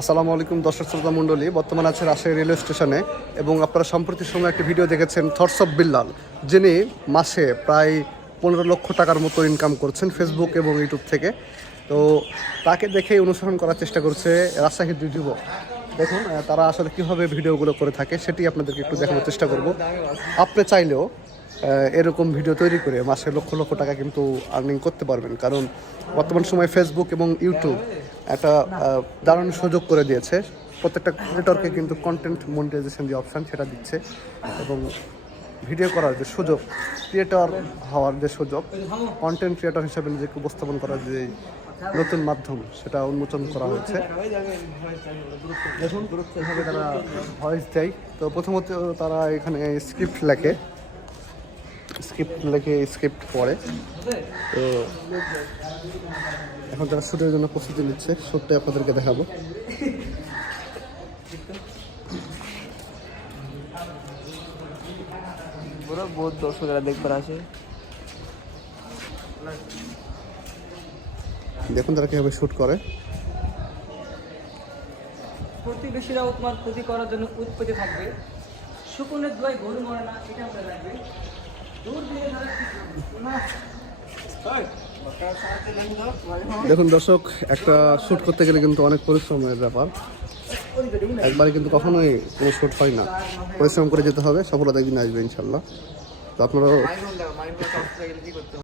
আসসালামু আলাইকুম দর্শক শ্রোতা মণ্ডলী, বর্তমানে আছে রাজশাহী রেলওয়ে স্টেশনে এবং আপনারা সম্প্রতি সময় একটি ভিডিও দেখেছেন থটস অফ বিল্লাল, যিনি মাসে প্রায় 15 লক্ষ টাকার মতো ইনকাম করছেন ফেসবুক এবং ইউটিউব থেকে। তো তাকে দেখেই অনুসরণ করার চেষ্টা করছে রাজশাহীর দুই যুবক। দেখুন তারা আসলে কীভাবে ভিডিওগুলো করে থাকে সেটি আপনাদেরকে একটু দেখানোর চেষ্টা করব। আপনি চাইলেও এরকম ভিডিও তৈরি করে মাসে লক্ষ লক্ষ টাকা কিন্তু আর্নিং করতে পারবেন, কারণ বর্তমান সময়ে ফেসবুক এবং ইউটিউব একটা দারুণ সুযোগ করে দিয়েছে। প্রত্যেকটা ক্রিয়েটরকে কিন্তু কন্টেন্ট মনিটাইজেশন যে অপশান সেটা দিচ্ছে এবং ভিডিও করার যে সুযোগ, ক্রিয়েটর হওয়ার যে সুযোগ, কন্টেন্ট ক্রিয়েটর হিসেবে নিজেকে উপস্থাপন করার যে নতুন মাধ্যম সেটা উন্মোচন করা হয়েছে। দেখুন এভাবে তারা ভয়েস দেয়। তো প্রথমত তারা এখানে স্ক্রিপ্ট লেখে, স্ক্রিপ্ট পড়ে। তো এখন তারা শ্যুটের জন্য প্রস্তুতি নিচ্ছে, শ্যুটটা আপনাদেরকে দেখাবো। বহুত দর্শকরা দেখবার আসে। দেখুন তারা কীভাবে শ্যুট করে। প্রতিবেশীরা তোমার ক্ষতি করার জন্য উৎপত্তি থাকবে, শকুনের দোয়ায় গরু মরে না, এটা আমরা রাখবে। দূর দিয়ে দেখুন দর্শক, একটা শ্যুট করতে গেলে কিন্তু অনেক পরিশ্রমের ব্যাপার, একবারে কিন্তু কখনোই কোনো শ্যুট হয় না। পরিশ্রম করে যেতে হবে, সফলতা একদিন আসবে ইনশাল্লাহ। তো আপনারাও